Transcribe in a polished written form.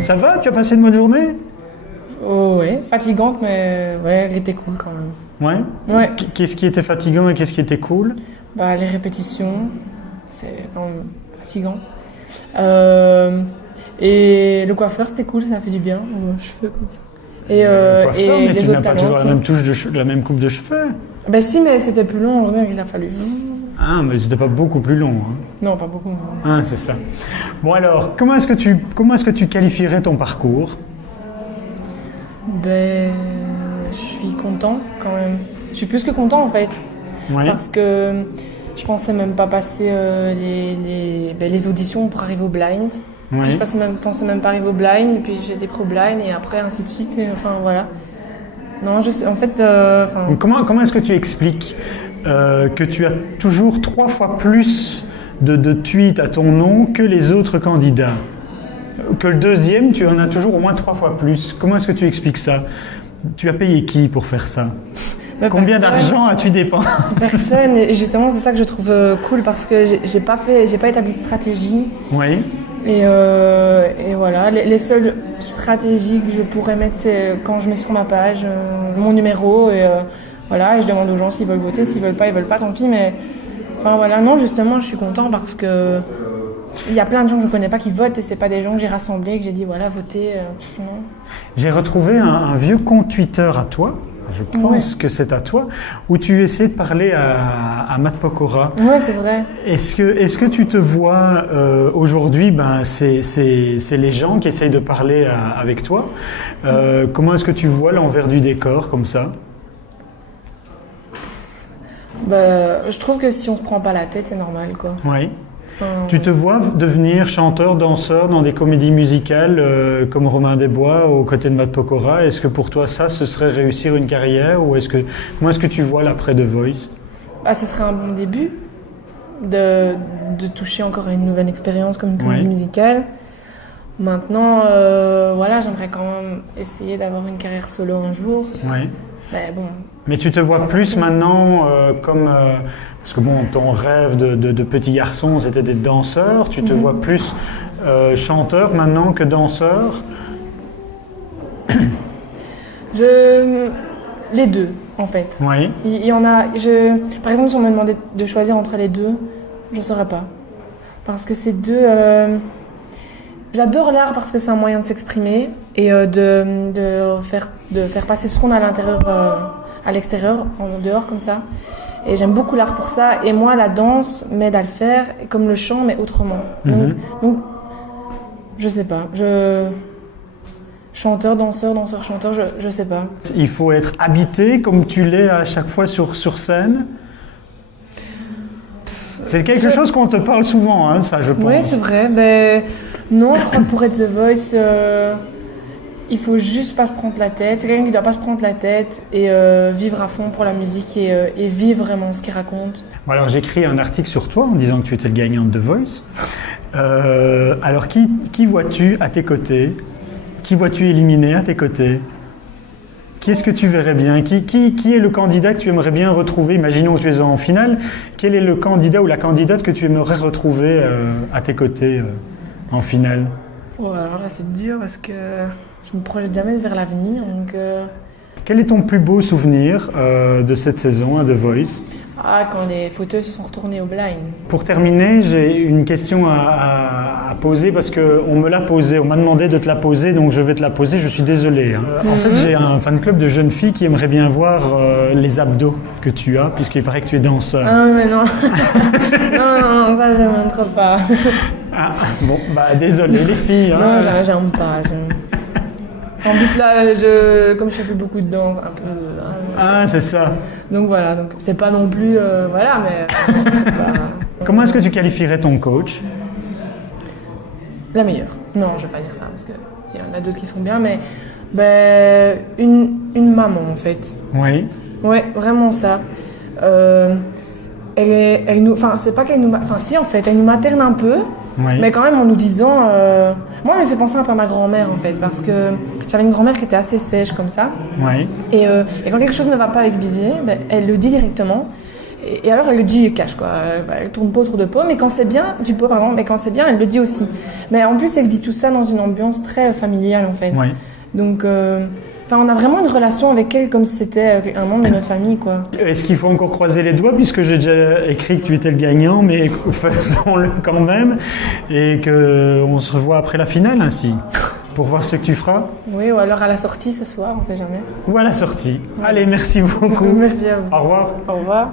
Ça va? Tu as passé une bonne journée? Oh, ouais, fatigante, mais ouais, elle était cool quand même. Ouais. Ouais. Qu'est-ce qui était fatigant et qu'est-ce qui était cool? Bah, les répétitions, c'est quand même fatigant. Et le coiffeur, c'était cool, ça fait du bien aux cheveux comme ça. Et Mais les tu n'as autres pas talents toujours la aussi. même touche la même coupe de cheveux. Bah si, mais c'était plus long, donc il a fallu. Ah, mais c'était pas beaucoup plus long. Hein. Non, pas beaucoup. Non. Ah, c'est ça. Bon alors, comment est-ce que tu qualifierais ton parcours? Ben, je suis content quand même. Je suis plus que content en fait. Oui. Parce que je pensais même pas passer les auditions pour arriver au blind. Oui. Je pensais même pas arriver au blind, puis j'ai été pris au blind et après ainsi de suite. Et, enfin voilà. Non, je sais. En fait, Donc, comment est-ce que tu expliques que tu as toujours 3 fois plus de tweets à ton nom que les autres candidats? Que le deuxième, tu en as toujours au moins 3 fois plus. Comment est-ce que tu expliques ça? Tu as payé qui pour faire ça? Combien d'argent as-tu dépensé? Personne. Et justement, c'est ça que je trouve cool parce que j'ai pas établi de stratégie. Oui. Et voilà, les seules stratégies que je pourrais mettre, c'est quand je mets sur ma page mon numéro et voilà, et je demande aux gens s'ils veulent voter, s'ils veulent pas, tant pis. Mais enfin voilà, non, justement, je suis content parce que il y a plein de gens que je connais pas qui votent et c'est pas des gens que j'ai rassemblés, que j'ai dit voilà, votez. Non. J'ai retrouvé un vieux compte Twitter à toi. Je pense que c'est à toi, où tu essaies de parler à Matt Pokora. Oui, c'est vrai. Est-ce que tu te vois aujourd'hui, c'est les gens qui essayent de parler avec toi. Comment est-ce que tu vois l'envers du décor comme ça? Je trouve que si on se prend pas la tête, c'est normal, quoi. Oui. Tu te vois devenir chanteur, danseur dans des comédies musicales comme Romain Desbois aux côtés de Matt Pokora? Est-ce que pour toi ça, ce serait réussir une carrière ou comment est-ce que tu vois l'après The Voice? Ce serait un bon début de toucher encore à une nouvelle expérience comme une comédie musicale. Maintenant, voilà, j'aimerais quand même essayer d'avoir une carrière solo un jour. Oui. Bon, mais tu te vois plus maintenant comme... parce que bon, ton rêve de petit garçon, c'était d'être danseur. Tu te vois plus chanteur maintenant que danseur? Les deux, en fait. Oui. Il y en a... Par exemple, si on me demandait de choisir entre les deux, je ne saurais pas. Parce que ces deux... J'adore l'art parce que c'est un moyen de s'exprimer et de faire passer tout ce qu'on a à l'intérieur à l'extérieur, en dehors comme ça. Et j'aime beaucoup l'art pour ça. Et moi, la danse m'aide à le faire, comme le chant, mais autrement. Donc je sais pas. Chanteur, danseur, chanteur, je sais pas. Il faut être habité comme tu l'es à chaque fois sur scène. C'est quelque chose qu'on te parle souvent, hein, ça, je pense. Oui, c'est vrai. Non, je crois que pour être The Voice, il faut juste pas se prendre la tête. C'est quelqu'un qui doit pas se prendre la tête et vivre à fond pour la musique et vivre vraiment ce qu'il raconte. Bon, alors, j'ai écrit un article sur toi en disant que tu étais le gagnant de The Voice. Alors, qui vois-tu à tes côtés? Qui vois-tu éliminer à tes côtés? Qui est-ce que tu verrais bien? Qui est le candidat que tu aimerais bien retrouver? Imaginons que tu es en finale. Quel est le candidat ou la candidate que tu aimerais retrouver à tes côtés en finale? Oh, alors là, c'est dur parce que je me projette jamais vers l'avenir. Donc, Quel est ton plus beau souvenir de cette saison à The Voice? quand les fauteuils se sont retournés au blind. Pour terminer, j'ai une question à poser parce qu'on me l'a posée, on m'a demandé de te la poser, donc je vais te la poser, je suis désolé. Hein. En fait, j'ai un fan club de jeunes filles qui aimerait bien voir les abdos que tu as, puisqu'il paraît que tu es danseur. Ah mais non, non, ça je ne montre pas. Ah, bon, désolé les filles. Hein. Non, j'aime pas. En plus là, comme je fais plus beaucoup de danse, un peu... Ah, c'est ça. Donc voilà, donc c'est pas non plus... voilà, mais c'est pas... Comment est-ce que tu qualifierais ton coach? La meilleure. Non, je vais pas dire ça, parce qu'il y en a d'autres qui seront bien, mais une maman, en fait. Oui. Ouais, vraiment ça. Elle nous... Enfin, c'est pas qu'elle nous... Enfin, si, en fait, elle nous materne un peu, mais quand même en nous disant... Moi, elle me fait penser un peu à ma grand-mère, en fait, parce que j'avais une grand-mère qui était assez sèche, comme ça. Oui. Et quand quelque chose ne va pas avec Didier, elle le dit directement. Et alors elle le dit cash quoi, elle tourne pas autour de pot, mais quand c'est bien, mais quand c'est bien, elle le dit aussi. Mais en plus elle dit tout ça dans une ambiance très familiale en fait. Ouais. Donc, on a vraiment une relation avec elle comme si c'était un membre de notre famille quoi. Est-ce qu'il faut encore croiser les doigts puisque j'ai déjà écrit que tu étais le gagnant, mais faisons-le quand même et qu'on se revoit après la finale ainsi pour voir ce que tu feras. Oui, ou alors à la sortie ce soir, on sait jamais. Ou à la sortie. Ouais. Allez, merci beaucoup. Merci à vous. Au revoir. Au revoir.